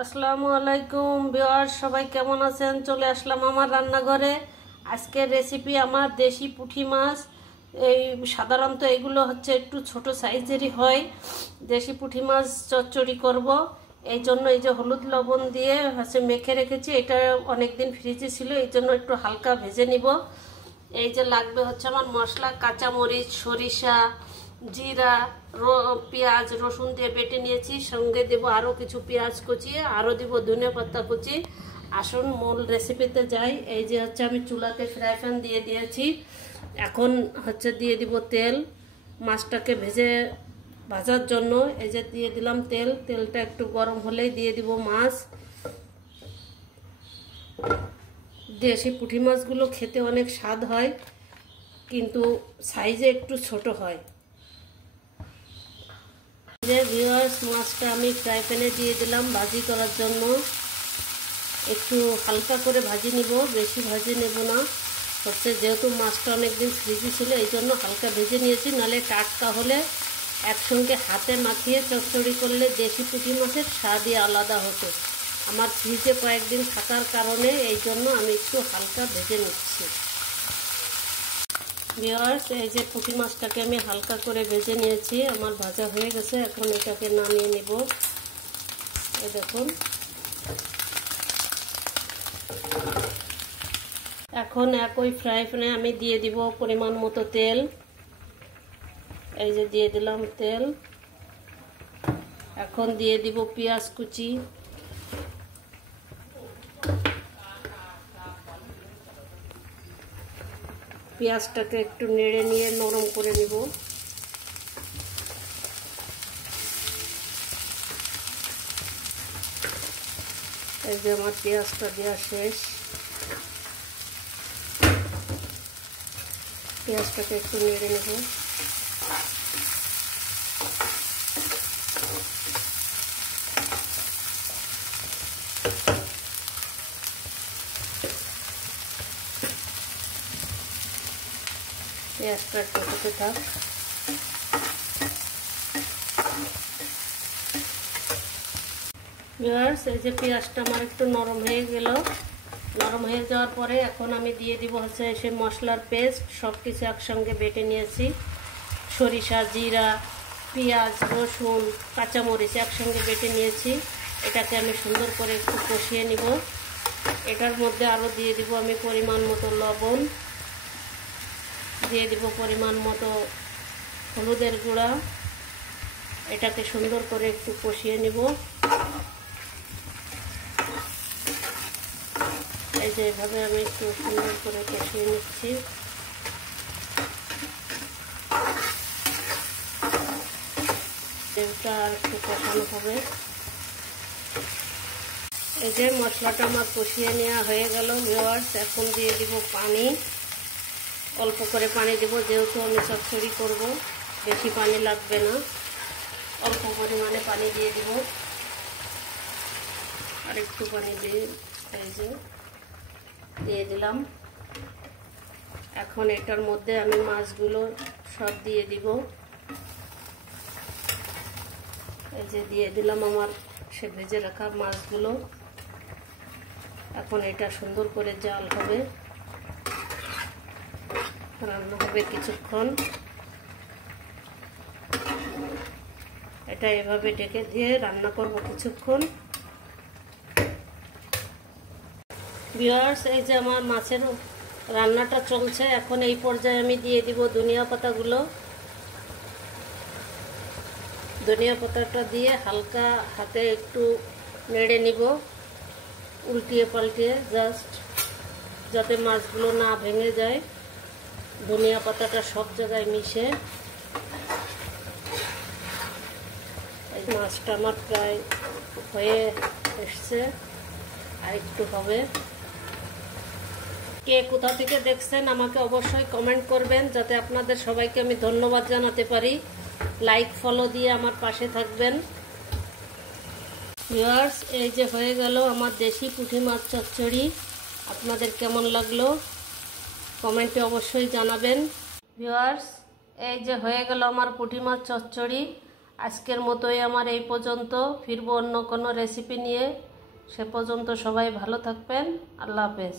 আসসালামু আলাইকুম ভিউয়ার্স, সবাই কেমন আছেন? চলে আসলাম আমার রান্নাঘরে। আজকের রেসিপি আমার দেশি পুঁটি মাছ। এই সাধারণত এগুলো হচ্ছে একটু ছোট সাইজেরই হয়। দেশি পুঁটি মাছ চচ্চড়ি করব। এই জন্য এই যে হলুদ লবণ দিয়ে হচ্ছে মেখে রেখেছি। এটা অনেক দিন ফ্রিজে ছিল, এই জন্য একটু হালকা ভেজে নিব। এই যে লাগবে হচ্ছে আমার মশলা, কাঁচামরিচ, সরিষা, জিরা, পেঁয়াজ, রসুন দিয়ে বেটে নিয়েছি। সঙ্গে দেব আরও কিছু পেঁয়াজ কুচিয়ে, আরও দেব ধনে পাতা কুচি। আসুন মূল রেসিপিতে যাই। এই যে হচ্ছে আমি চুলাতে ফ্রাই প্যান দিয়ে দিয়েছি। এখন হচ্ছে দিয়ে দিব তেল মাছটাকে ভাজার জন্য। এই যে দিয়ে দিলাম তেল। তেলটা একটু গরম হলেই দিয়ে দিব মাছ। দেশি পুঁটি মাছগুলো খেতে অনেক স্বাদ হয়, কিন্তু সাইজে একটু ছোট হয়। যে ভিউয়ার্স, মাছটা আমি ফ্রাই প্যানে দিয়ে দিলাম ভাজি করার জন্য। একটু হালকা করে ভাজি নিব, বেশি ভাজি নেব না। হচ্ছে যেহেতু মাছটা অনেকদিন ফ্রিজে ছিল, এই জন্য হালকা ভেজে নিয়েছি। নাহলে টাটকা হলে একসঙ্গে হাতে মাখিয়ে চচ্চড়ি করলে দেশি পুঁটি মাছের স্বাদই আলাদা হতো। আমার ফ্রিজে কয়েকদিন থাকার কারণে এই জন্য আমি একটু হালকা ভেজে নিচ্ছি। ভিউয়ার্স, এই যে পুঁটি মাছটাকে আমি হালকা করে ভেজে নিয়েছি। আমার ভাজা হয়ে গেছে। এখন এটাকে নামিয়ে নিব। এই দেখুন, এখন একই ফ্রাই প্যানে আমি দিয়ে দিব পরিমাণ মতো তেল। এই যে দিয়ে দিলাম তেল। এখন দিয়ে দিব পেঁয়াজ কুচি, পেঁয়াজটাকে একটু নেড়ে নিয়ে নরম করে নিব। এই যে আমার পেঁয়াজটা দেওয়া শেষ। পেঁয়াজটাকে একটু নেড়ে নেব। পেঁয়াজটা একটু হতে থাক। ভিউয়ার্স, এই যে পেঁয়াজটা আমার একটু নরম হয়ে গেল। নরম হয়ে যাওয়ার পরে এখন আমি দিয়ে দিব হচ্ছে সেই মশলার পেস্ট। সব কিছু একসঙ্গে বেটে নিয়েছি। সরিষা, জিরা, পেঁয়াজ, রসুন, কাঁচামরিচ একসঙ্গে বেটে নিয়েছি। এটাকে আমি সুন্দর করে একটু কষিয়ে নিব। এটার মধ্যে আরও দিয়ে দিব আমি পরিমাণ মতো লবণ, দিয়ে দিব পরিমাণ মতো হলুদের গুঁড়া। এটাকে সুন্দর করে একটু কষিয়ে নিব। এই যে এভাবে আমি একটু সুন্দর করে কষিয়ে নিচ্ছি। তেলটা আর একটু কষানো হবে। এই যে মশলাটা আমার কষিয়ে নেওয়া হয়ে গেল ভিউয়ার্স। এখন দিয়ে দিব পানি। অল্প করে পানি দেব, যেহেতু আমি চচ্চড়ি করব, বেশি পানি লাগবে না। অল্প পরিমাণে পানি দিয়ে দিব। আর একটু পানি দিয়ে এই যে দিয়ে দিলাম। এখন এটার মধ্যে আমি মাছগুলো সব দিয়ে দিব। এই যে দিয়ে দিলাম আমার সে ভেজে রাখা মাছগুলো। এখন এটা সুন্দর করে জাল হবে, রান্না হবে কিছুক্ষণ। এটা এভাবে ঢেকে দিয়ে রান্না করব কিছুক্ষণ। ভিউয়ার্স, এই যে আমার মাছের রান্নাটা চলছে। এখন এই পর্যায়ে আমি দিয়ে দিব ধনিয়া পাতাগুলো। ধনিয়া পাতাটা দিয়ে হালকা হাতে একটু নেড়ে নিব, উল্টিয়ে পাল্টিয়ে, জাস্ট যাতে মাছগুলো না ভেঙে যায়। ধনিয়া পাতাটা সব জায়গায় মিশে। এই মাছটা আমার প্রায় হয়ে এসছে, আর একটু হবে। কে কোথা থেকে দেখছেন আমাকে অবশ্যই কমেন্ট করবেন, যাতে আপনাদের সবাইকে আমি ধন্যবাদ জানাতে পারি। লাইক ফলো দিয়ে আমার পাশে থাকবেন। ভিউয়ার্স, এই যে হয়ে গেল আমার দেশি পুঁটি মাছ চচ্চড়ি। আপনাদের কেমন লাগলো কমেন্টে অবশ্যই জানাবেন। ভিউয়ার্স, এই যে হয়ে গেল আমার পুঁটি মাছ চচ্চড়ি। আজকের মতোই আমার এই পর্যন্ত, ফিরবো অন্য কোনো রেসিপি নিয়ে। সে পর্যন্ত সবাই ভালো থাকবেন। আল্লাহ হাফেজ।